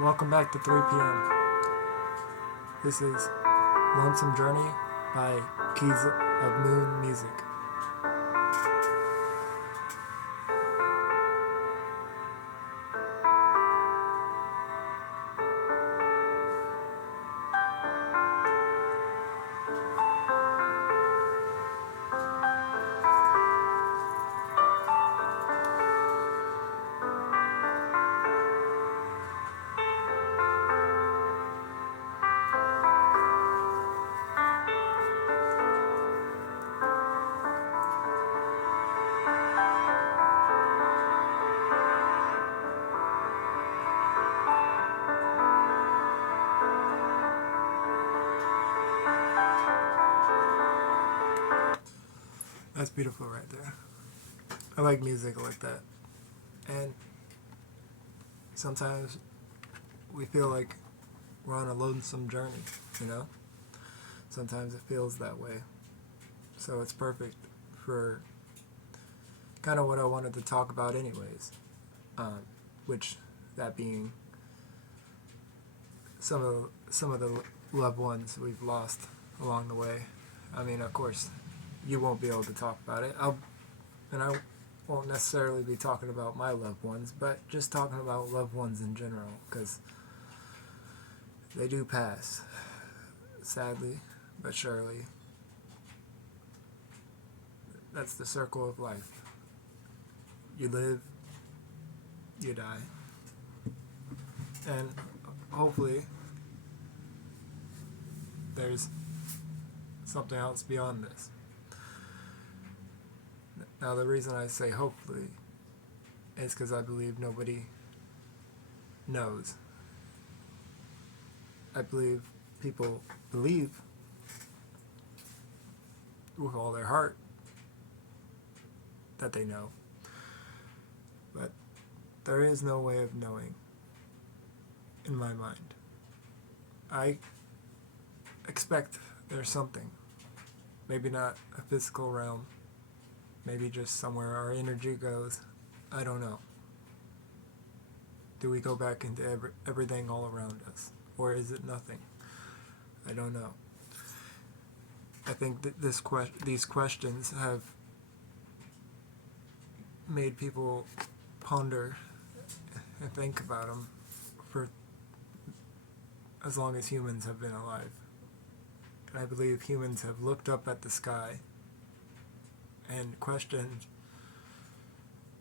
Welcome back to 3 p.m. This is Lonesome Journey by Keys of Moon Music. That's beautiful right there. I like music like that. And sometimes we feel like we're on a lonesome journey, you know? Sometimes it feels that way. So it's perfect for kind of what I wanted to talk about anyways. Which, that being some of the loved ones we've lost along the way. I mean, of course, you won't be able to talk about it. I won't necessarily be talking about my loved ones, but just talking about loved ones in general, because they do pass, sadly, but surely. That's the circle of life. You live, you die, and hopefully there's something else beyond this. Now, the reason I say hopefully is because I believe nobody knows. I believe people believe with all their heart that they know. But there is no way of knowing in my mind. I expect there's something. Maybe not a physical realm. Maybe just somewhere our energy goes. I don't know. Do we go back into everything all around us? Or is it nothing? I don't know. I think that these questions have made people ponder and think about them for as long as humans have been alive. And I believe humans have looked up at the sky and questioned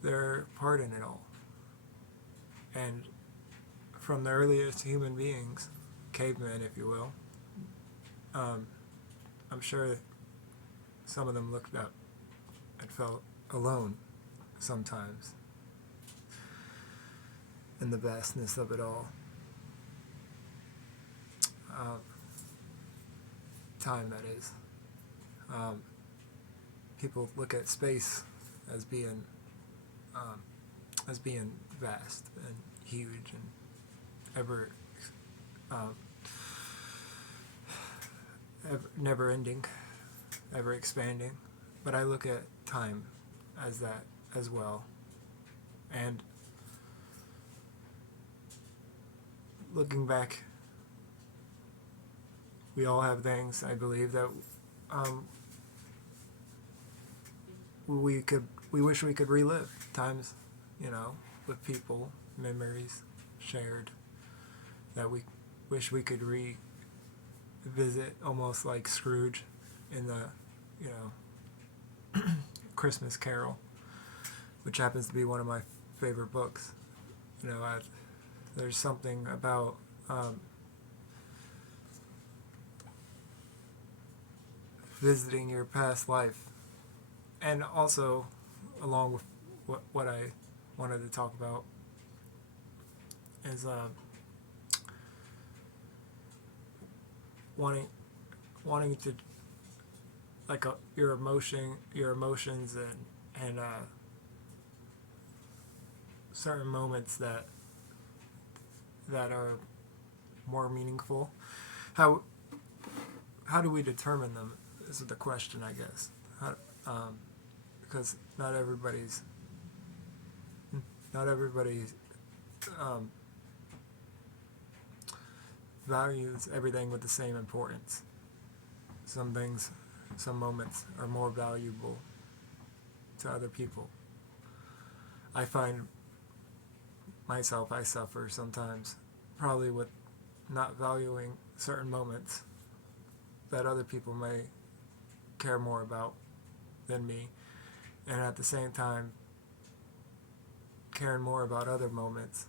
their part in it all. And from the earliest human beings, cavemen if you will, I'm sure some of them looked up and felt alone sometimes in the vastness of it all. Time, that is. People look at space as being vast and huge and ever never ending, ever expanding. But I look at time as that as well. And looking back, we all have things, I believe, that we wish we could relive. Times, with people, memories shared that we wish we could revisit, almost like Scrooge in the, Christmas Carol, which happens to be one of my favorite books. There's something about visiting your past life, and also along with what I wanted to talk about is wanting to, like, your emotions and certain moments that are more meaningful. How do we determine them? Is the question, I guess. Because not everybody's values everything with the same importance. Some things, some moments are more valuable to other people. I find myself, I suffer sometimes, probably with not valuing certain moments that other people may care more about than me, and at the same time caring more about other moments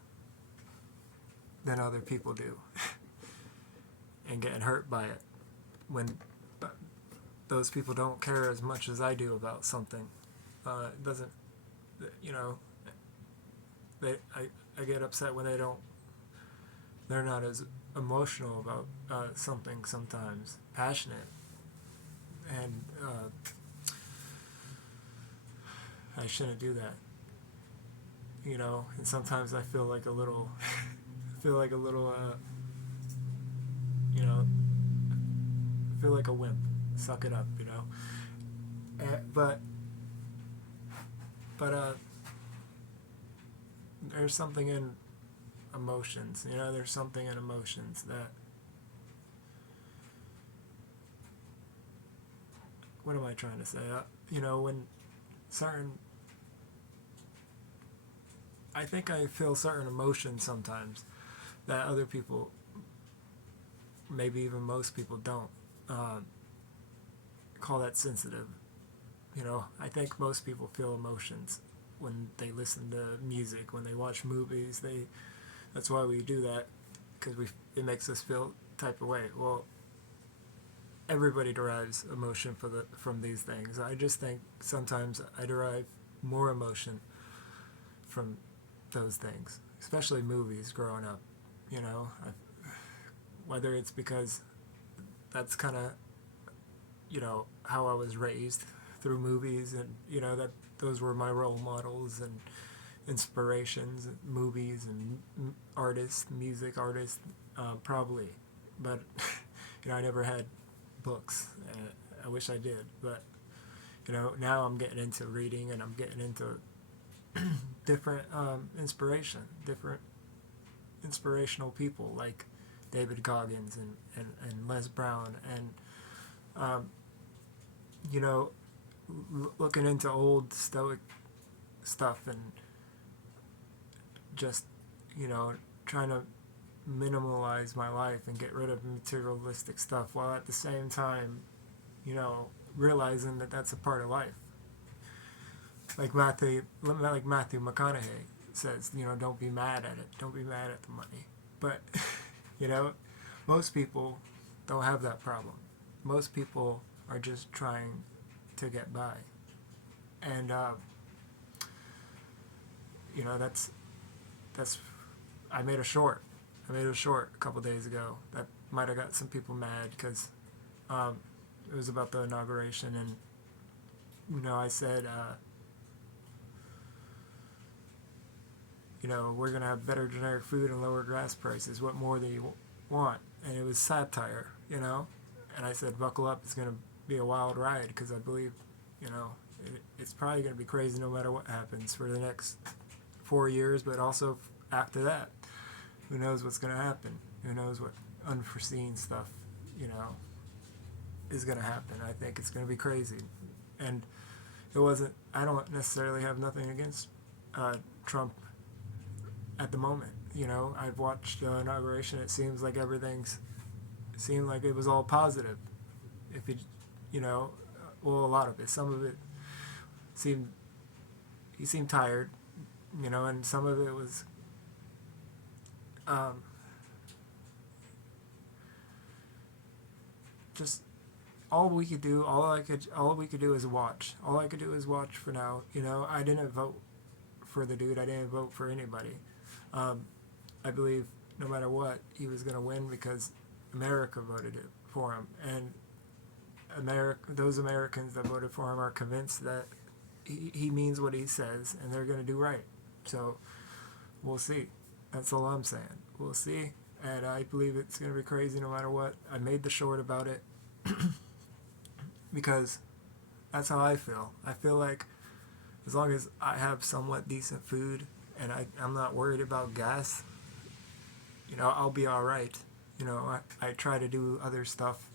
than other people do and getting hurt by it when those people don't care as much as I do about something. It doesn't, you know, I get upset when they're not as emotional about something sometimes, passionate, and I shouldn't do that, you know. And sometimes I feel like a little, you know, I feel like a wimp. Suck it up, you know. But there's something in emotions, you know. There's something in emotions that. What am I trying to say? You know, when certain. I think I feel certain emotions sometimes that other people, maybe even most people, don't. Call that sensitive. You know, I think most people feel emotions when they listen to music, when they watch movies. That's why we do that, because it makes us feel type of way. Well, everybody derives emotion from these things. I just think sometimes I derive more emotion from those things, especially movies growing up. You know, whether it's because that's kind of, you know, how I was raised through movies, and you know that those were my role models and inspirations, movies and artists, music artists, probably. But you know, I never had books. I wish I did, but you know, now I'm getting into reading, and I'm getting into different different inspirational people like David Goggins and Les Brown, and you know, looking into old Stoic stuff, and just, you know, trying to minimalize my life and get rid of materialistic stuff, while at the same time, you know, realizing that that's a part of life. Like Matthew McConaughey says, you know, don't be mad at it. Don't be mad at the money. But, you know, most people don't have that problem. Most people are just trying to get by. And, you know, that's, I made a short a couple days ago that might have got some people mad, because it was about the inauguration, and, you know, I said, you know, we're going to have better generic food and lower gas prices. What more do you want? And it was satire, you know. And I said, buckle up. It's going to be a wild ride, because I believe, you know, it's probably going to be crazy no matter what happens for the next 4 years, but also after that. Who knows what's going to happen? Who knows what unforeseen stuff, you know, is going to happen. I think it's going to be crazy. And I don't necessarily have nothing against Trump at the moment. You know, I've watched the inauguration. It seemed like it was all positive. If it, you know, well, a lot of it. Some of it he seemed tired, you know, and some of it was, just all we could do is watch. All I could do is watch for now. You know, I didn't vote for the dude. I didn't vote for anybody. I believe no matter what, he was going to win because America voted it for him, and those Americans that voted for him are convinced that he means what he says, and they're going to do right. So we'll see. That's all I'm saying. We'll see, and I believe it's going to be crazy no matter what. I made the short about it because that's how I feel. I feel like as long as I have somewhat decent food and I'm not worried about gas, you know, I'll be all right. I try to do other stuff,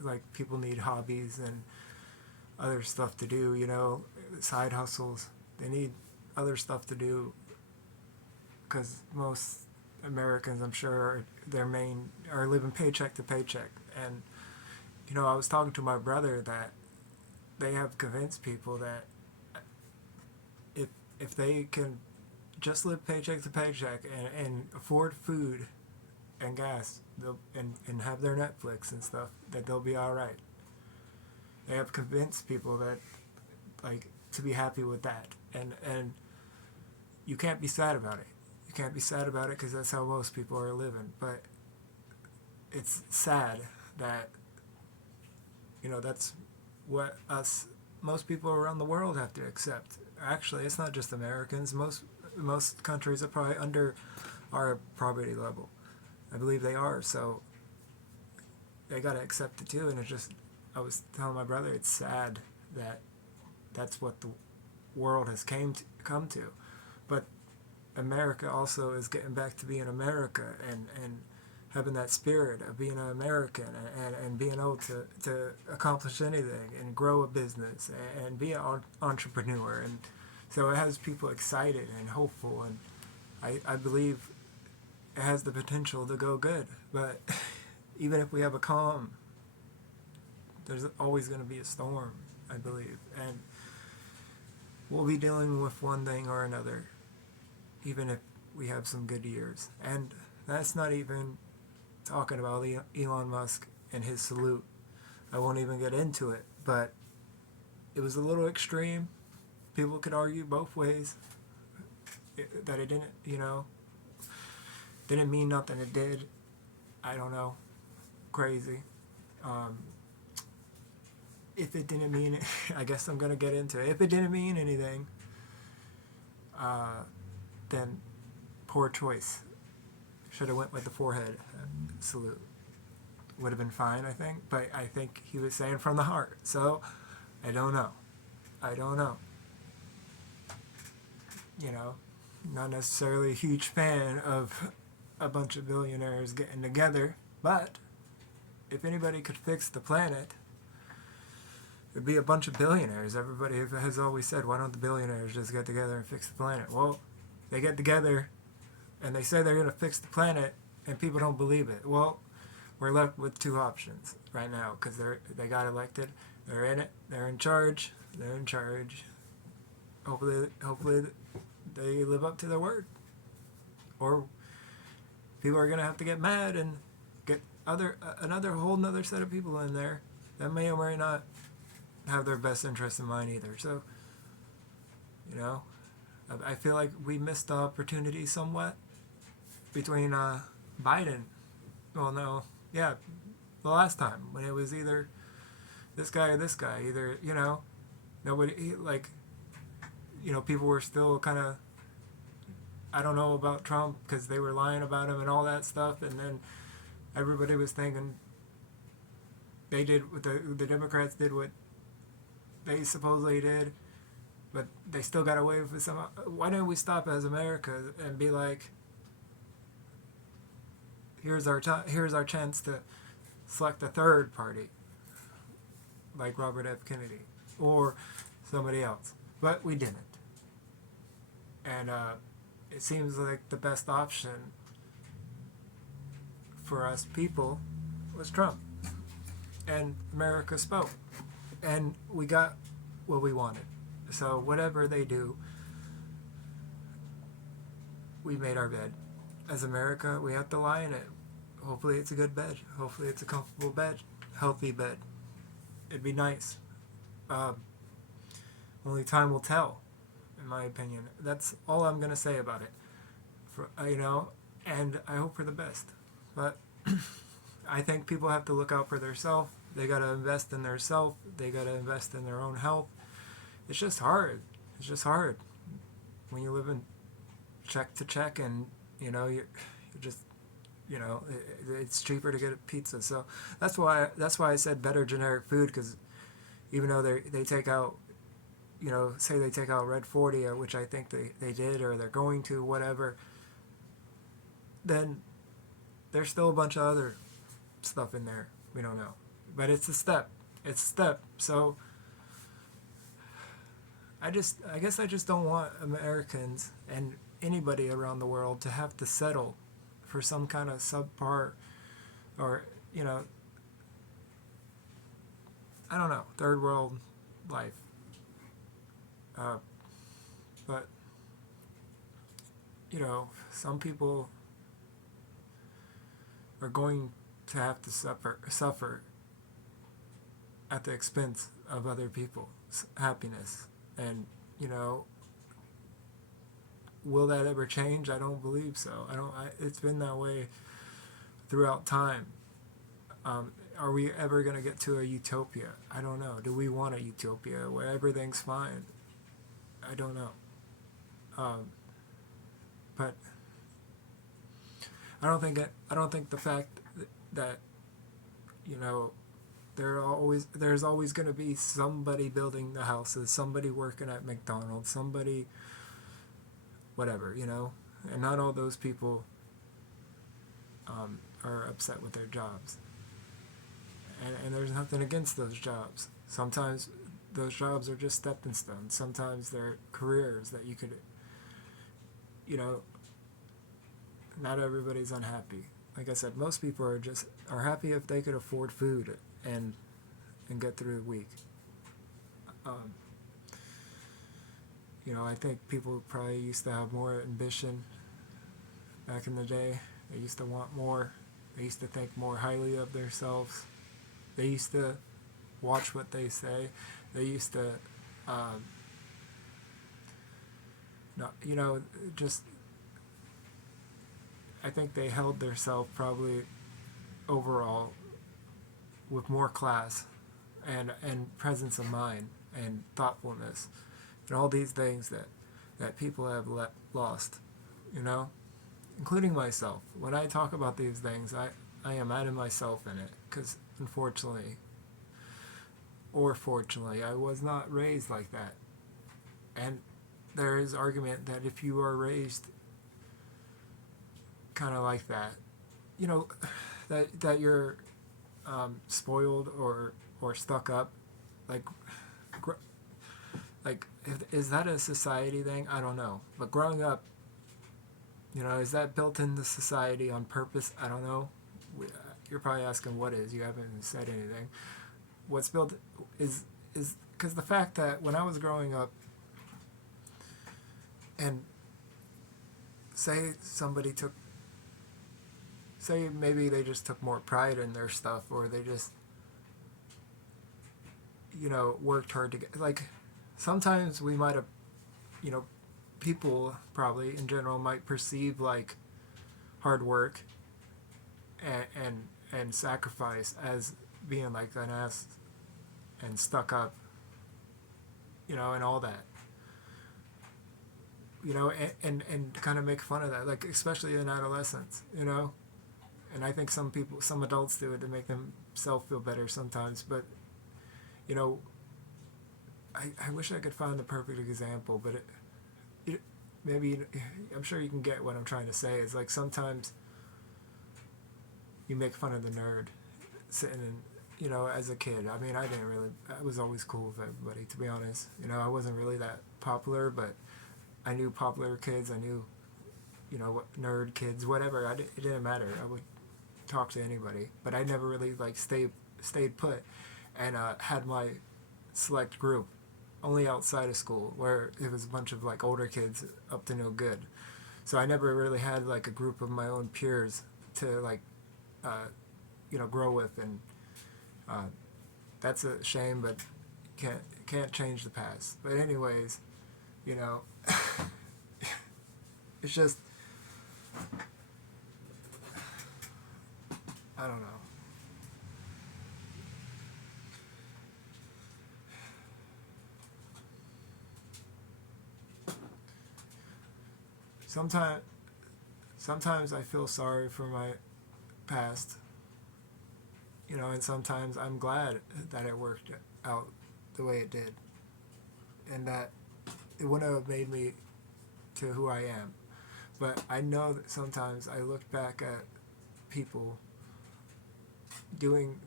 like people need hobbies and other stuff to do, side hustles. They need other stuff to do because most Americans, I'm sure, are living paycheck to paycheck. And I was talking to my brother that they have convinced people that if they can just live paycheck to paycheck and afford food and gas, and have their Netflix and stuff, that they'll be all right. They have convinced people that to be happy with that, and you can't be sad about it. You can't be sad about it because that's how most people are living. But it's sad that that's what most people around the world have to accept. Actually, it's not just Americans. Most countries are probably under our poverty level. I believe they are. So they gotta accept it too. And I was telling my brother, it's sad that that's what the world has come to. But America also is getting back to being America and having that spirit of being an American and being able to accomplish anything and grow a business and be an entrepreneur. And so it has people excited and hopeful, and I believe it has the potential to go good. But even if we have a calm, there's always going to be a storm, I believe. And we'll be dealing with one thing or another, even if we have some good years. And that's not even talking about Elon Musk and his salute. I won't even get into it, but it was a little extreme. People could argue both ways that it didn't mean nothing. It did. I don't know. Crazy. If it didn't mean it, I guess I'm going to get into it. If it didn't mean anything, then poor choice. Should have went with the forehead salute. Would have been fine, I think. But I think he was saying from the heart. So, I don't know. Not necessarily a huge fan of a bunch of billionaires getting together. But if anybody could fix the planet, it'd be a bunch of billionaires. Everybody has always said, why don't the billionaires just get together and fix the planet? Well, they get together and they say they're going to fix the planet, and people don't believe it. Well, we're left with two options right now because they got elected. They're in it. They're in charge. Hopefully they live up to their word. Or people are going to have to get mad and get whole another set of people in there that may or may not have their best interest in mind either. So, I feel like we missed the opportunity somewhat between Biden. Well, no, yeah, the last time when it was either this guy or this guy. Either nobody people were still kind of. I don't know about Trump because they were lying about him and all that stuff, and then everybody was thinking they did the Democrats did what they supposedly did, but they still got away with some. Why don't we stop as America and be like, here's our chance to select a third party, like Robert F. Kennedy or somebody else, but we didn't, and it seems like the best option for us people was Trump, and America spoke. And we got what we wanted. So whatever they do, we made our bed. As America, we have to lie in it. Hopefully it's a good bed. Hopefully it's a comfortable bed. Healthy bed. It'd be nice. Only time will tell, in my opinion. That's all I'm going to say about it. And I hope for the best. But I think people have to look out for themselves. They got to invest in themselves. They got to invest in their own health. It's just hard. When you live in check to check and, you're just, it's cheaper to get a pizza. So that's why I said better generic food, because even though they take out, say they take out Red 40, which I think they did, or they're going to, whatever, then there's still a bunch of other stuff in there we don't know. But it's a step. It's a step. So I guess I just don't want Americans and anybody around the world to have to settle for some kind of subpar or, you know, I don't know, third world life. But, you know, some people are going to have to suffer at the expense of other people's happiness. And, you know, will that ever change? I don't believe so. It's been that way throughout time. Are we ever going to get to a utopia? I don't know. Do we want a utopia where everything's fine? I don't know. But I don't think the fact that, you know, there's always going to be somebody building the houses, somebody working at McDonald's, somebody whatever, you know, and not all those people are upset with their jobs. And there's nothing against those jobs. Sometimes those jobs are just stepping stones. Sometimes they're careers that you could, you know, not everybody's unhappy. Like I said, most people are happy if they could afford food and get through the week. You know, I think people probably used to have more ambition back in the day. They used to want more. They used to think more highly of themselves. They used to watch what they say. They used to, you know, just, I think they held themselves probably overall with more class and presence of mind and thoughtfulness and all these things that people have lost, you know, including myself. When I talk about these things, I am adding myself in it because unfortunately or fortunately I was not raised like that. And there is argument that if you are raised kind of like that, you know, that you're spoiled or stuck up, like is that a society thing? I don't know. But growing up, you know, is that built into society on purpose? I don't know. You're probably asking what is. You haven't said anything. What's built is because the fact that when I was growing up, and say maybe they just took more pride in their stuff, or they just, you know, worked hard to get, like, sometimes we might have, you know, people probably in general might perceive like hard work and sacrifice as being like an ass and stuck up, you know, and all that, you know, and kind of make fun of that, like especially in adolescence, you know. And I think some adults do it to make themselves feel better sometimes, but, you know, I wish I could find the perfect example, but maybe, I'm sure you can get what I'm trying to say. It's like sometimes you make fun of the nerd sitting in, you know, as a kid. I mean, I was always cool with everybody, to be honest. You know, I wasn't really that popular, but I knew popular kids. I knew, you know, what nerd kids, whatever. It didn't matter. I would talk to anybody, but I never really like stayed put and had my select group only outside of school, where it was a bunch of like older kids up to no good. So I never really had like a group of my own peers to like, you know, grow with, and that's a shame, but can't change the past. But anyways, you know, it's just, I don't know. Sometimes I feel sorry for my past, you know, and sometimes I'm glad that it worked out the way it did, and that it wouldn't have made me to who I am. But I know that sometimes I look back at people doing,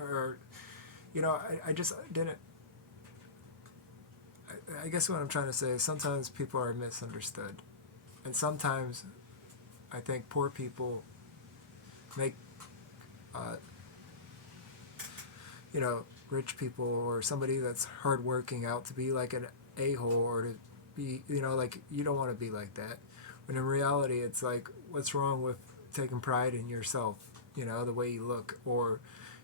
or, I just didn't. I guess what I'm trying to say is sometimes people are misunderstood, and sometimes I think poor people make, uh, rich people or somebody that's hardworking out to be like an a-hole, or to be, like, you don't want to be like that. When in reality, it's like, what's wrong with taking pride in yourself, the way you look, or,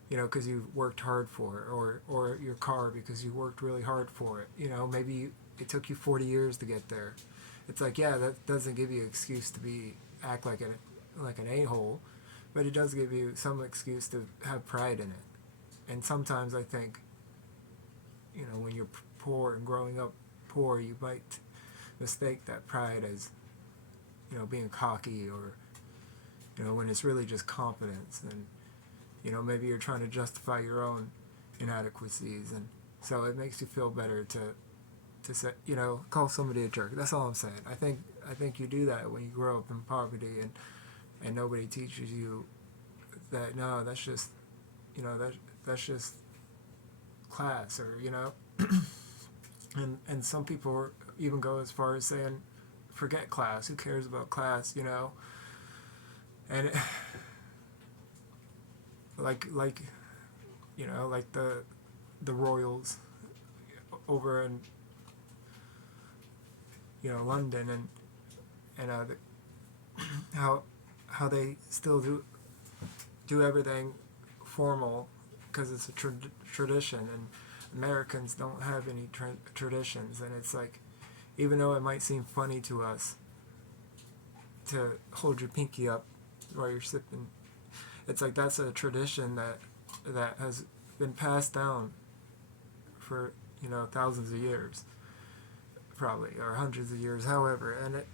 because you worked hard for it, or your car because you worked really hard for it. Maybe it took you 40 years to get there. It's like, yeah, that doesn't give you an excuse to act like an a-hole, but it does give you some excuse to have pride in it. And sometimes I think, when you're poor and growing up poor, you might mistake that pride as, being cocky, or, when it's really just competence. And, maybe you're trying to justify your own inadequacies. And so it makes you feel better to say, call somebody a jerk. That's all I'm saying. I think you do that when you grow up in poverty, and nobody teaches you that, no, that's just, that's just class, or, and some people even go as far as saying, forget class, who cares about class, and like like the royals over in, London, and how they still do everything formal because it's a tradition, and Americans don't have any traditions. And it's like, even though it might seem funny to us to hold your pinky up while you're sipping, it's like, that's a tradition that has been passed down for, thousands of years, probably, or hundreds of years, however. And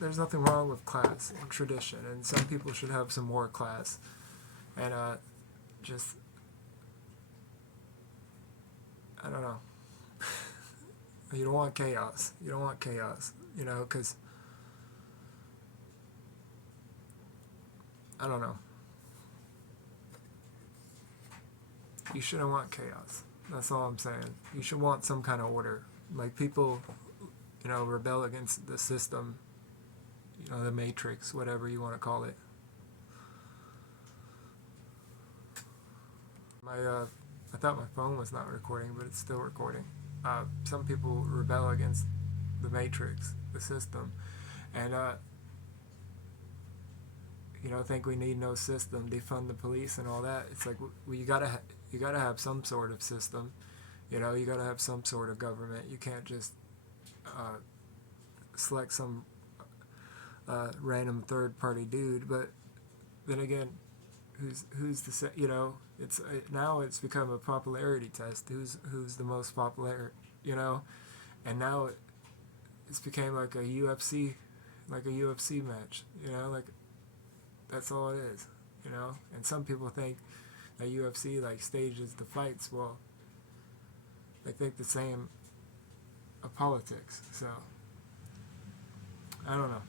there's nothing wrong with class and tradition, and some people should have some more class, and just, I don't know. You don't want chaos. You don't want chaos, because, I don't know. You shouldn't want chaos. That's all I'm saying. You should want some kind of order. Like, people, rebel against the system, the matrix, whatever you want to call it. I thought my phone was not recording, but it's still recording. Some people rebel against the matrix, the system, and think we need no system, defund the police and all that. It's like, you gotta have some sort of system. You gotta have some sort of government. You can't just select some random third party dude. But then again, who's to say? It's now it's become a popularity test. Who's the most popular? And now it's became like a UFC match. Like, that's all it is. And some people think that UFC like stages the fights. Well, they think the same of politics. So I don't know.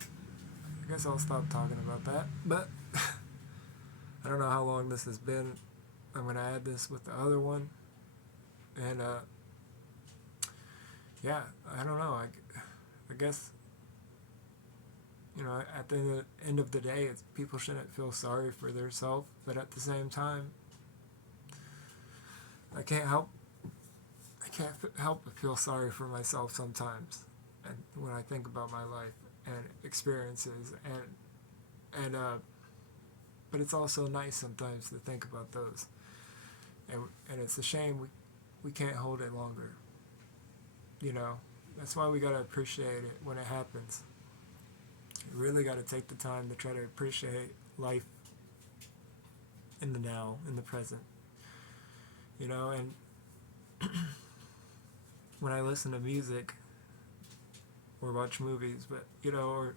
I guess I'll stop talking about that. But I don't know how long this has been. I'm gonna add this with the other one, and yeah, I don't know. I guess, at the end of the day, people shouldn't feel sorry for themselves, but at the same time, I can't help but feel sorry for myself sometimes, and when I think about my life and experiences, and but it's also nice sometimes to think about those, and it's a shame we can't hold it longer. That's why we gotta appreciate it when it happens. You really gotta take the time to try to appreciate life in the now, in the present. And when I listen to music or watch movies, but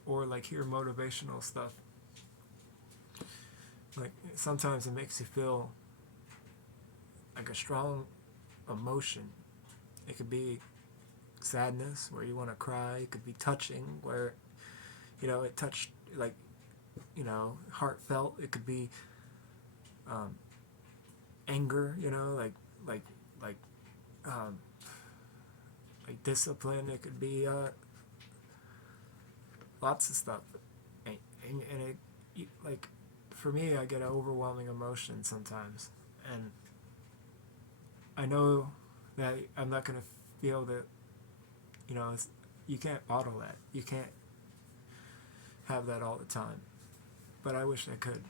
or like hear motivational stuff, like, sometimes it makes you feel like a strong emotion. It could be sadness, where you want to cry. It could be touching, where it touched, like, heartfelt. It could be um, anger, like like um, like discipline. It could be lots of stuff, and like for me, I get an overwhelming emotion sometimes, and I know that I'm not gonna feel that. You can't bottle that. You can't have that all the time. But I wish I could,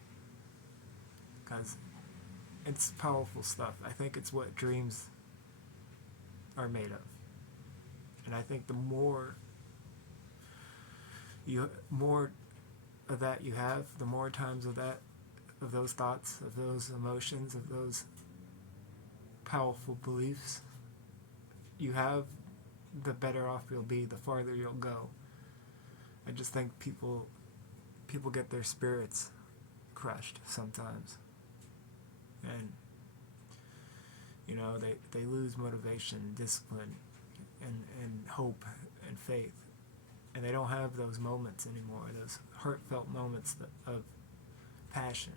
because it's powerful stuff. I think it's what dreams are made of, and I think the more of that you have, the more times of those thoughts, of those emotions, of those powerful beliefs you have, the better off you'll be, the farther you'll go. I just think people get their spirits crushed sometimes, and they lose motivation, discipline, and hope and faith, and they don't have those moments anymore, those heartfelt moments of passion,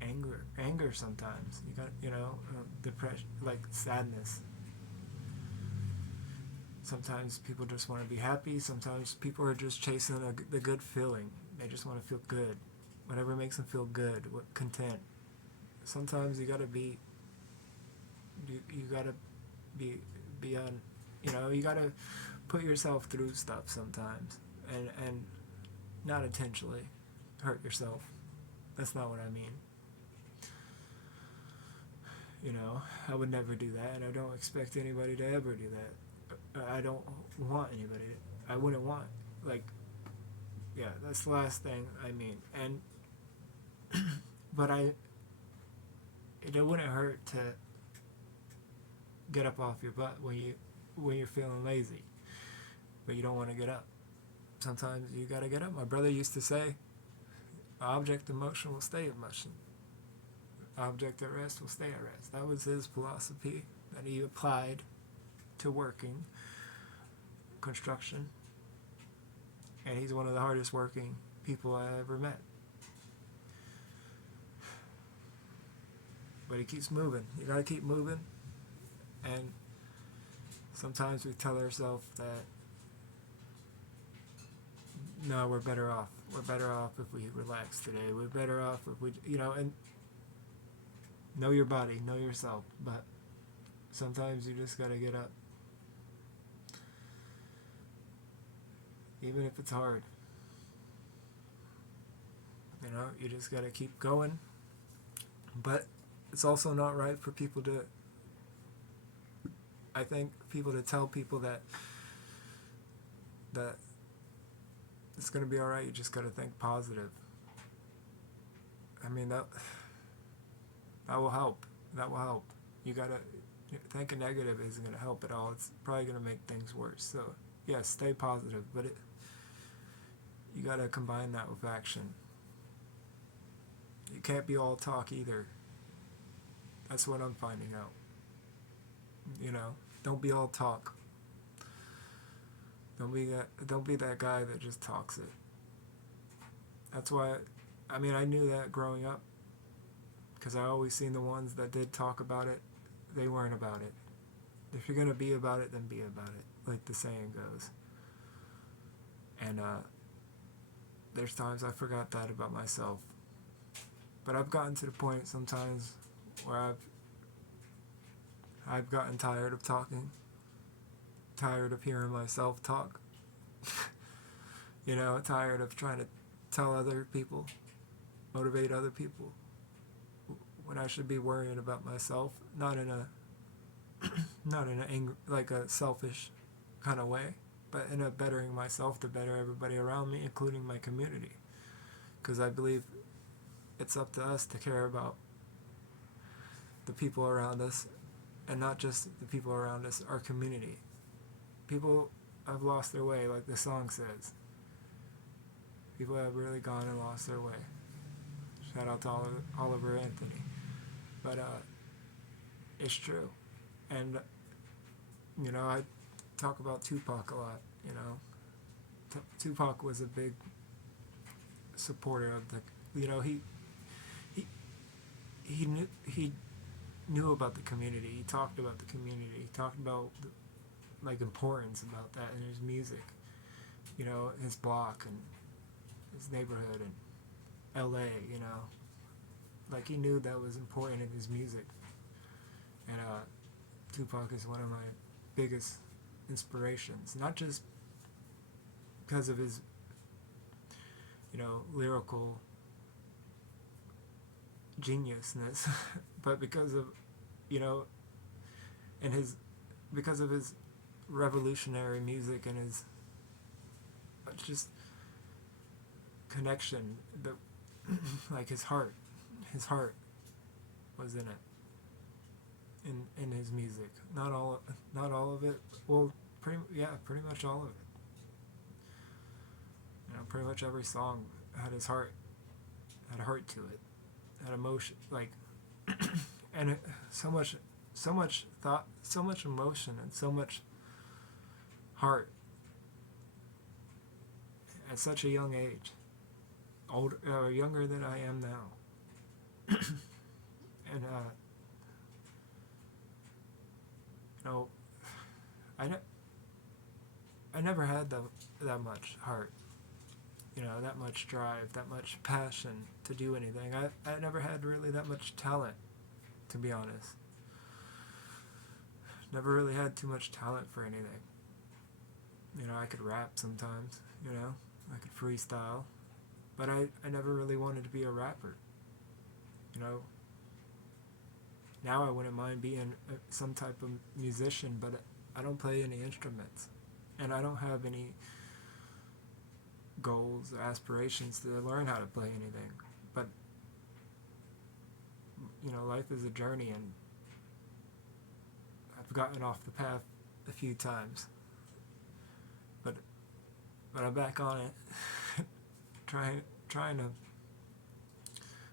anger sometimes. You got depression, like sadness. Sometimes people just want to be happy. Sometimes people are just chasing the good feeling. They just want to feel good, whatever makes them feel good, content. Sometimes you gotta be on. You gotta put yourself through stuff sometimes, and not intentionally hurt yourself. That's not what I mean. I would never do that, and I don't expect anybody to ever do that. I don't want anybody. I wouldn't want, like, yeah, that's the last thing I mean. And but it wouldn't hurt to get up off your butt when you're feeling lazy, but you don't want to get up. Sometimes you gotta get up. My brother used to say, "Object in motion will stay in motion. Object at rest will stay at rest." That was his philosophy that he applied to working construction, and he's one of the hardest working people I ever met. But he keeps moving. You gotta keep moving, and sometimes we tell ourselves that no, we're better off. We're better off if we relax today. We're better off if we, and know your body, know yourself. But sometimes you just gotta get up, even if it's hard. You just gotta keep going. But it's also not right for people to, I think, people to tell people that it's gonna be alright. You just gotta think positive. I mean, that will help. That will help. You gotta thinking negative isn't gonna help at all. It's probably gonna make things worse. So yeah, stay positive, but you gotta combine that with action. You can't be all talk either. That's what I'm finding out. Don't be all talk. Don't be that guy that just talks it. That's why, I knew that growing up, because I always seen the ones that did talk about it, they weren't about it. If you're gonna be about it, then be about it, like the saying goes. And there's times I forgot that about myself. But I've gotten to the point sometimes where I've gotten tired of talking, tired of hearing myself talk. Tired of trying to tell other people, motivate other people, when I should be worrying about myself, not in a like a selfish kind of way, but in a bettering myself to better everybody around me, including my community. Because I believe it's up to us to care about the people around us, and not just the people around us, our community. People have lost their way, like the song says. People have really gone and lost their way. Shout out to Oliver Anthony. But it's true. And I talk about Tupac a lot. Tupac was a big supporter of the, you know, he he knew about the community. He talked about the community. He talked about the, like, importance about that in his music. You know, his block and his neighborhood and L.A. You know, like, he knew that was important in his music. And Tupac is one of my biggest inspirations, not just because of his, you know, lyrical geniusness, but because of, you know, and his, because of his revolutionary music and his just connection, the like his heart was in it, in his music. Not all of it. Well, pretty much all of it. You know, pretty much every song had had heart to it, had emotion, like, and it, so much thought, so much emotion, and so much heart at such a young age, younger than I am now. And you know, I never had that much heart, you know, that much drive, that much passion to do anything. I never had really that much talent, to be honest. Never really had too much talent for anything. You know, I could rap sometimes, you know, I could freestyle, but I never really wanted to be a rapper, you know. Now I wouldn't mind being some type of musician, but I don't play any instruments, and I don't have any goals or aspirations to learn how to play anything. But, you know, life is a journey, and I've gotten off the path a few times, but I'm back on it, trying to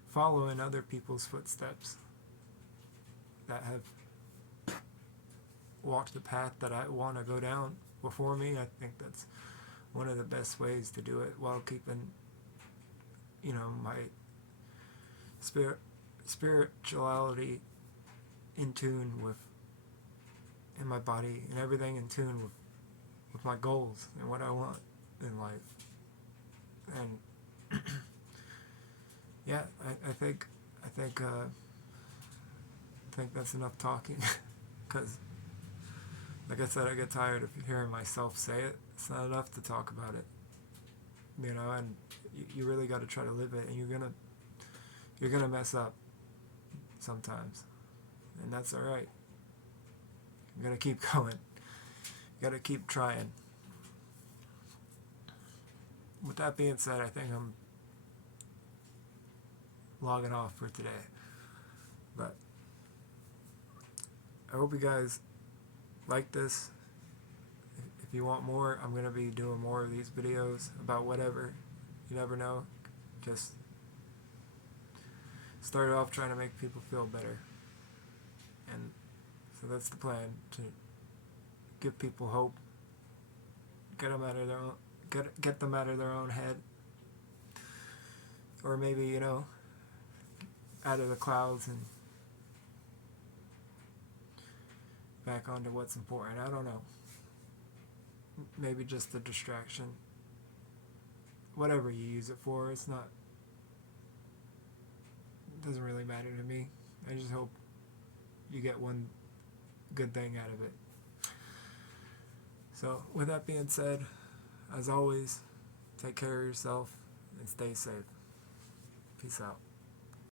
follow in other people's footsteps that have walked the path that I want to go down before me. I think that's one of the best ways to do it, while keeping, you know, my spirituality in tune with, and my body and everything in tune with my goals and what I want in life. And yeah, I think that's enough talking, because, like I said, I get tired of hearing myself say it. It's not enough to talk about it, you know, and you really got to try to live it, and you're gonna mess up sometimes, and that's all right. You gotta keep going. You gotta keep trying. With that being said, I think I'm logging off for today. But I hope you guys like this. If you want more, I'm going to be doing more of these videos about whatever. You never know. Just started off trying to make people feel better. And so that's the plan, to give people hope. Get them out of their own, get them out of their own head. Or maybe, you know, out of the clouds and back onto what's important. I don't know. Maybe just a distraction. Whatever you use it for, it doesn't really matter to me. I just hope you get one good thing out of it. So, with that being said, as always, take care of yourself and stay safe. Peace out.